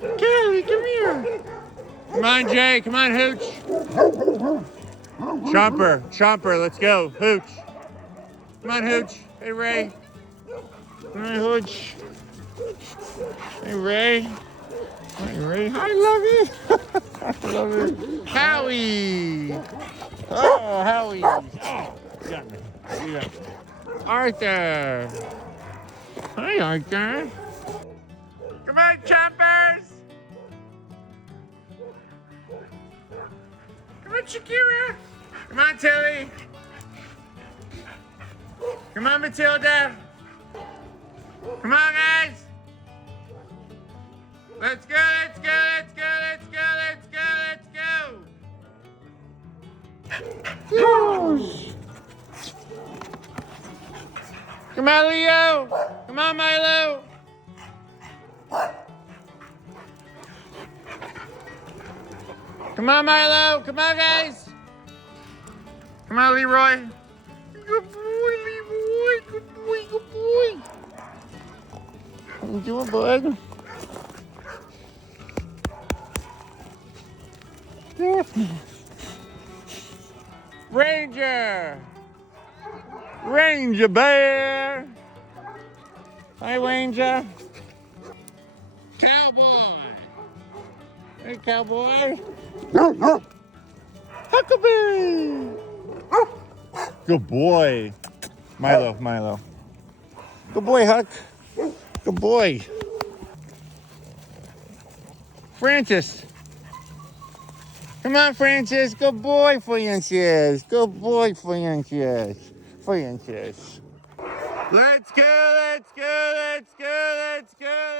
Kelly, come here. Come on, Jay. Come on, Hooch. Chomper, let's go. Hooch. Come on, Hooch. Hey, Ray. Come on, Hooch. Hey, Ray. Hey, Ray. I love you. I love you. Howie. Oh, Howie. Oh, you got me. You got me. Arthur. Hi, Arthur. Come on, Chompers. Come on, Shakira. Come on, Tilly. Come on, Matilda. Come on, guys. Let's go, let's go, let's go, let's go, let's go, let's go. Come on, Leo. Come on, Milo. Come on, Milo. Come on, guys. Come on, Leroy. Good boy, Leroy. Good boy, good boy. How you doing, bud? Ranger. Ranger Bear. Hi, Ranger. Cowboy. Hey, Cowboy. Huckabee. Good boy. Milo. Good boy, Huck. Good boy. Francis. Come on, Francis. Good boy, Francis. Good boy, Francis. Francis. Let's go, let's go, let's go, let's go.